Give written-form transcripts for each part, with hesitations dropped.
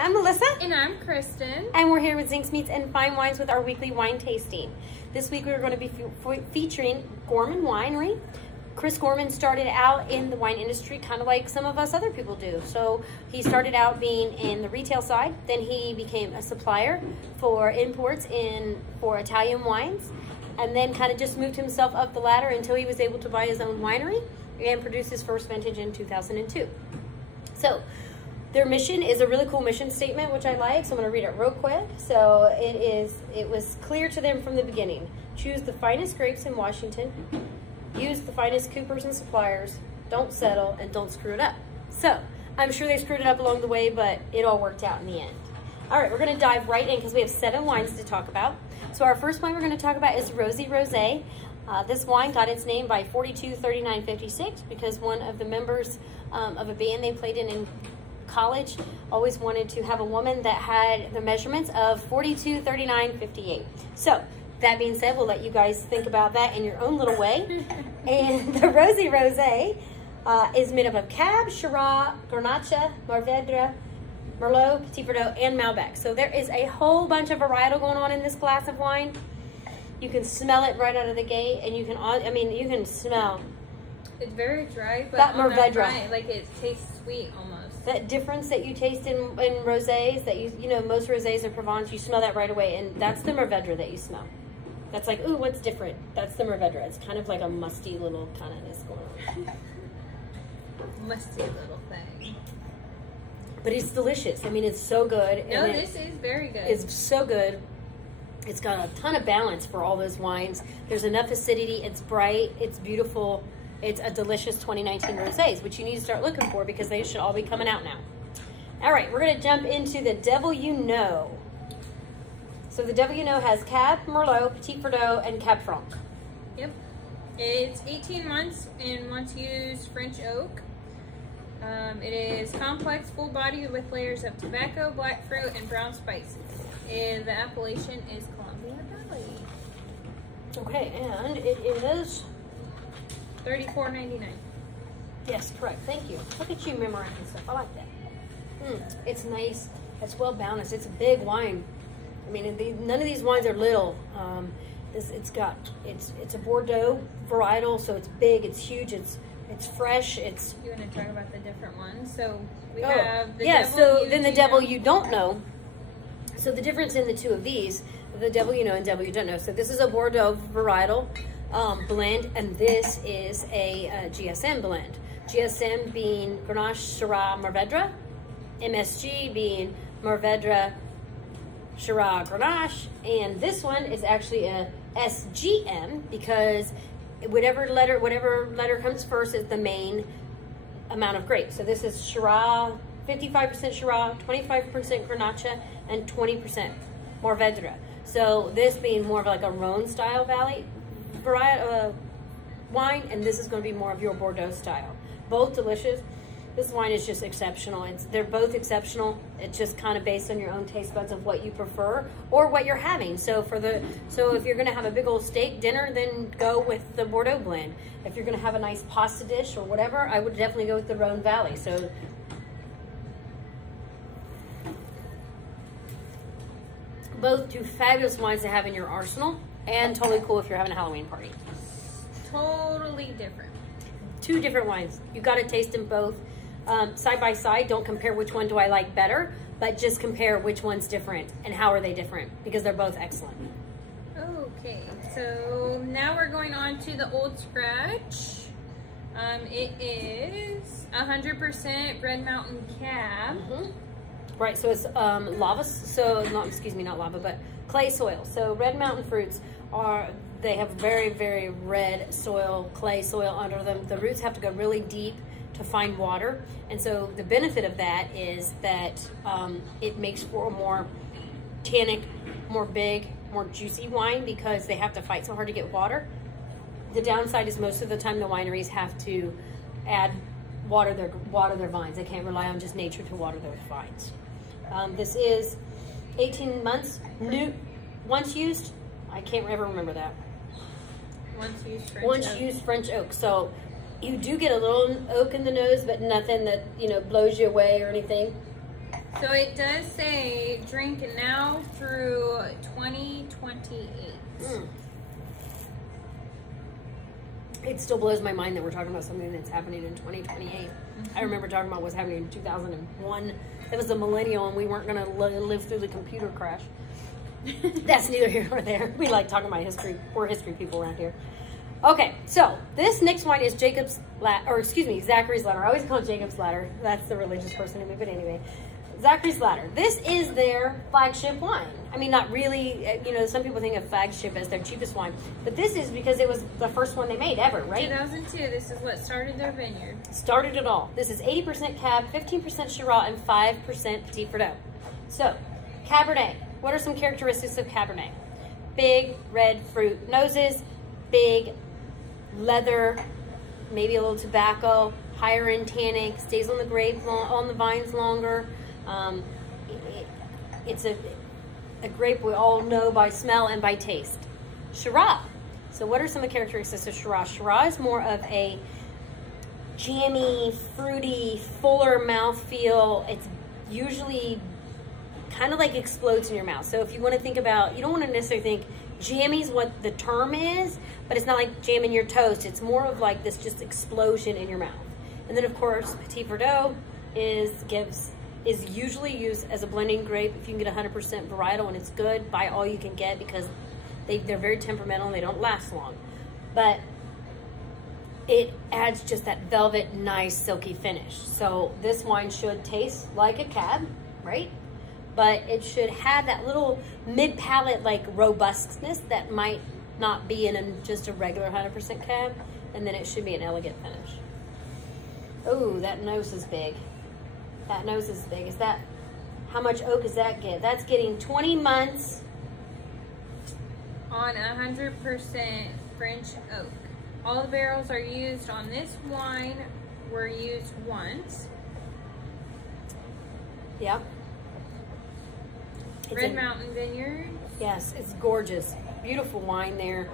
I'm Melissa. And I'm Kristen. And we're here with Zinks Meats and Fine Wines with our weekly wine tasting. This week we're going to be featuring Gorman Winery. Chris Gorman started out in the wine industry kind of like some of us other people do. So he started out being in the retail side, then he became a supplier for imports for Italian wines, and then kind of just moved himself up the ladder until he was able to buy his own winery and produce his first vintage in 2002. So their mission is a really cool mission statement, which I like, so I'm going to read it real quick. So it was clear to them from the beginning. Choose the finest grapes in Washington, use the finest coopers and suppliers, don't settle, and don't screw it up. So I'm sure they screwed it up along the way, but it all worked out in the end. All right, we're going to dive right in because we have 7 wines to talk about. So our first wine we're going to talk about is Rosie Rosé. This wine got its name by 423956 because one of the members of a band they played in college always wanted to have a woman that had the measurements of 423958. So that being said, we'll let you guys think about that in your own little way. And the Rosie Rosé is made up of Cab, Shiraz, Grenache, Mourvedre, Merlot, Petit Verdot, and Malbec. So there is a whole bunch of varietal going on in this glass of wine. You can smell it right out of the gate, and you can smell. It's very dry, but that on Mourvedre, that dry, like it tastes sweet almost. That difference that you taste in rosés, that you know most rosés or Provence, you smell that right away, and that's the Mourvedre that you smell. That's like, ooh, what's different? That's the Mourvedre. It's kind of like a musty little kind of this going on. Musty little thing. But it's delicious. I mean, it's so good. No, this is very good. It's so good. It's got a ton of balance for all those wines. There's enough acidity. It's bright. It's beautiful. It's a delicious 2019 rosés, which you need to start looking for because they should all be coming out now. All right, we're going to jump into the Devil You Know. So the Devil You Know has Cab, Merlot, Petit Verdot, and Cab Franc. Yep. It's 18 months in once used French oak. It is complex, full body with layers of tobacco, black fruit, and brown spices. And the appellation is Columbia Valley. Okay, and it is $34.99. Yes, correct. Thank you. Look at you memorizing stuff. I like that. It's nice. It's well balanced. It's a big wine. I mean, none of these wines are little. It's a Bordeaux varietal, so it's big. It's huge. It's fresh. You want to talk about the different ones? So we have the Devil You Don't Know. So the difference in the two of these, the Devil You Know and Devil You Don't Know. So this is a Bordeaux varietal blend, and this is a GSM blend. GSM being Grenache, Shiraz, Mourvedre. MSG being Mourvedre, Shiraz, Grenache. And this one is actually a SGM because whatever letter comes first is the main amount of grape. So this is Shiraz, 55% Shiraz, 25% Grenache, and 20% Mourvedre. So this being more of like a Rhone style wine, and this is going to be more of your Bordeaux style. Both delicious. This wine is just exceptional. They're both exceptional. It's just kind of based on your own taste buds of what you prefer or what you're having. So if you're going to have a big old steak dinner, then go with the Bordeaux blend. If you're going to have a nice pasta dish or whatever, I would definitely go with the Rhone Valley. So both two fabulous wines to have in your arsenal, and totally cool if you're having a Halloween party. Totally different. 2 different wines. You got to taste them both side by side. Don't compare which one do I like better, but just compare which one's different and how are they different, because they're both excellent. Okay, so now we're going on to the Old Scratch. It is 100% Red Mountain Cab. Right, so it's lava, so not lava, but clay soil. So Red Mountain fruits they have very, very red soil, clay soil under them. The roots have to go really deep to find water. And so the benefit of that is that it makes for a more tannic, more big, more juicy wine because they have to fight so hard to get water. The downside is most of the time the wineries have to water their vines. They can't rely on just nature to water their vines. This is 18 months new, once used. I can't ever remember that. Once used French oak. So you do get a little oak in the nose, but nothing that blows you away or anything. So it does say drink now through 2028. It still blows my mind that we're talking about something that's happening in 2028. I remember talking about what's happening in 2001. It was the millennial, and we weren't going to live through the computer crash. That's neither here nor there. We like talking about history. We're history people around here. Okay, so this next wine is Zachary's Ladder. I always call it Jacob's Ladder. That's the religious person in me, but anyway. Zachary's Ladder. This is their flagship wine. I mean, not really, you know, some people think of flagship as their cheapest wine, but this is because it was the first one they made ever, right? 2002, this is what started their vineyard. Started it all. This is 80% Cab, 15% Shiraz, and 5% Petit Verdot. So, Cabernet. What are some characteristics of Cabernet? Big red fruit noses, big leather, maybe a little tobacco, higher in tannic, stays on the grape, on the vines longer. It's a grape we all know by smell and by taste. Shiraz. So what are some of the characteristics of Shiraz? Shiraz is more of a jammy, fruity, fuller mouthfeel. It's usually kind of like explodes in your mouth. So if you want to think about, you don't want to necessarily think jammy is what the term is, but it's not like jamming your toast. It's more of like this just explosion in your mouth. And then of course, Petit Verdot is usually used as a blending grape. If you can get 100% varietal and it's good, buy all you can get because they're very temperamental and they don't last long. But it adds just that velvet, nice, silky finish. So this wine should taste like a Cab, right? But it should have that little mid-palate like robustness that might not be in just a regular 100% Cab, and then it should be an elegant finish. Oh, that nose is big. That nose is big. Is that, how much oak does that get? That's getting 20 months. On 100% French oak. All the barrels are used on this wine were used once. Yep. Red Mountain Vineyards. Yes, it's gorgeous. Beautiful wine there.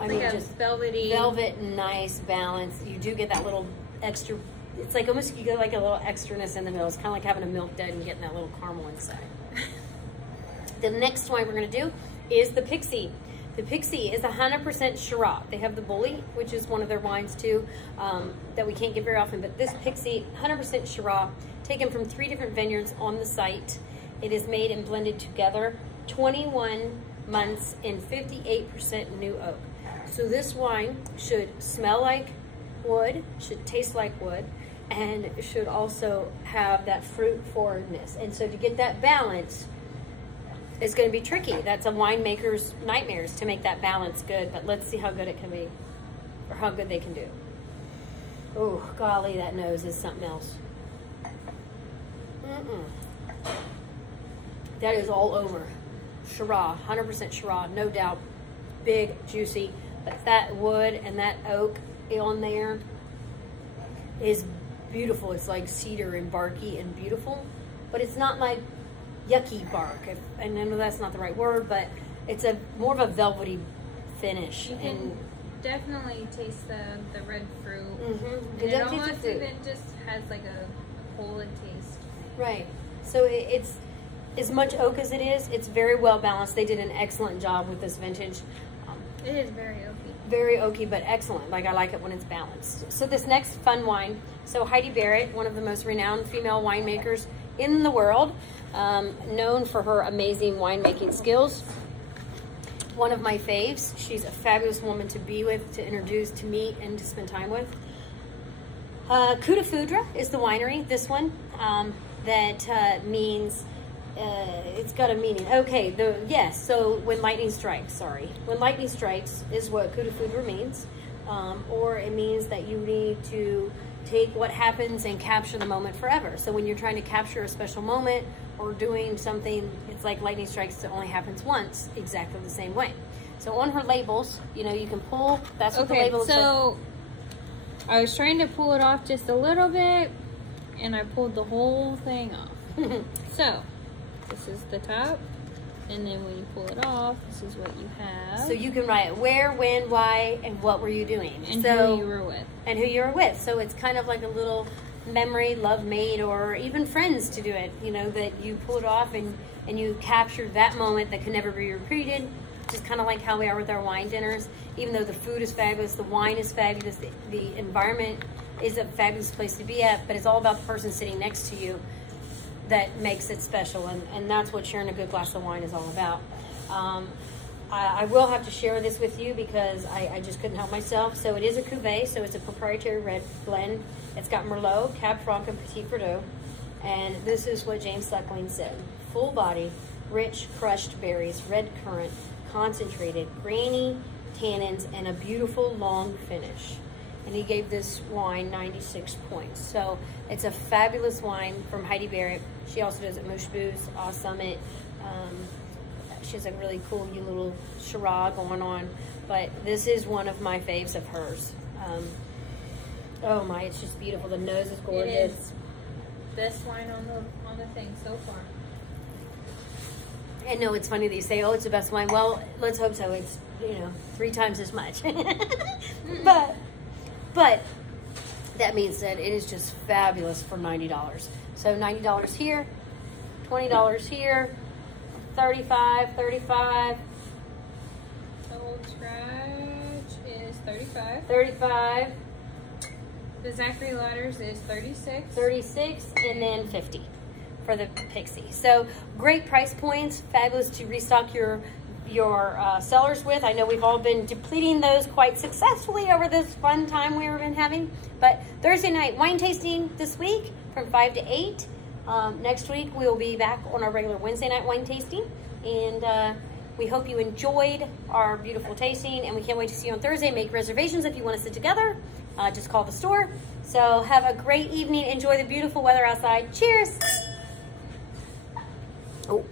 I mean, just velvety. Velvet, nice balance. You do get that little extra, it's like almost, you get like a little extraness in the middle. It's kind of like having a milk dud and getting that little caramel inside. The next wine we're going to do is the Pixie. The Pixie is 100% Shiraz. They have the Bully, which is one of their wines too, that we can't get very often. But this Pixie, 100% Shiraz, taken from 3 different vineyards on the site. It is made and blended together, 21 months in 58% new oak. So this wine should smell like wood, should taste like wood, and should also have that fruit forwardness. And so to get that balance, it's going to be tricky. That's a winemaker's nightmares to make that balance good, but let's see how good it can be, or how good they can do. Oh, golly, that nose is something else. That is all over. Shiraz, 100% Shiraz, no doubt. Big, juicy, but that wood and that oak on there is beautiful. It's like cedar and barky and beautiful, but it's not like yucky bark. And I know that's not the right word, but it's a more of a velvety finish. You can definitely taste the red fruit. Mm-hmm. And it almost even just has like a cola taste. Right. So it's as much oak as it is. It's very well balanced. They did an excellent job with this vintage. It is very oaky. Very oaky, but excellent. Like, I like it when it's balanced. So this next fun wine. So Heidi Barrett, one of the most renowned female winemakers in the world, known for her amazing winemaking skills. One of my faves. She's a fabulous woman to be with, to introduce, to meet, and to spend time with. Coup de Foudre is the winery, this one, that means, it's got a meaning. Okay, so when lightning strikes, When lightning strikes is what Coup de Foudre means, or it means that you need to take what happens and capture the moment forever. So when you're trying to capture a special moment or doing something, it's like lightning strikes, it only happens once, exactly the same way. So on her labels, you know, you can pull, that's what the label is. So I was trying to pull it off just a little bit, and I pulled the whole thing off. So this is the top, and then when you pull it off, this is what you have. So you can write where, when, why, and what were you doing. And who you were with. And who you were with. So it's kind of like a little memory, love mate, or even friends to do it. You know, that you pull it off and you capture that moment that can never be repeated. Just kind of like how we are with our wine dinners. Even though the food is fabulous, the wine is fabulous, the environment is a fabulous place to be at, but it's all about the person sitting next to you that makes it special, and that's what sharing a good glass of wine is all about. I will have to share this with you because I just couldn't help myself. So it is a cuvee, so it's a proprietary red blend. It's got Merlot, Cab Franc, and Petit Verdot. And this is what James Suckling said. Full body, rich crushed berries, red currant, concentrated, grainy tannins, and a beautiful long finish. And he gave this wine 96 points. So it's a fabulous wine from Heidi Barrett. She also does it Mouche Booze, Awe Summit. She has a really cool little Shiraz going on. But this is one of my faves of hers. Oh my, it's just beautiful. The nose is gorgeous. It is best wine on the thing so far. I know it's funny that you say, oh, it's the best wine. Well, let's hope so. It's, 3 times as much. But that being said, it is just fabulous for $90. So $90 here, $20 here, $35, $35. The Old Scratch is $35. $35. The Zachary Ladders is $36. $36, and then $50 for the Pixie. So great price points, fabulous to restock your cellars with. I know we've all been depleting those quite successfully over this fun time we've been having. But Thursday night wine tasting this week from 5 to 8. Next week we'll be back on our regular Wednesday night wine tasting, and we hope you enjoyed our beautiful tasting, and we can't wait to see you on Thursday. Make reservations if you want to sit together. Just call the store. So have a great evening. Enjoy the beautiful weather outside. Cheers. Oh.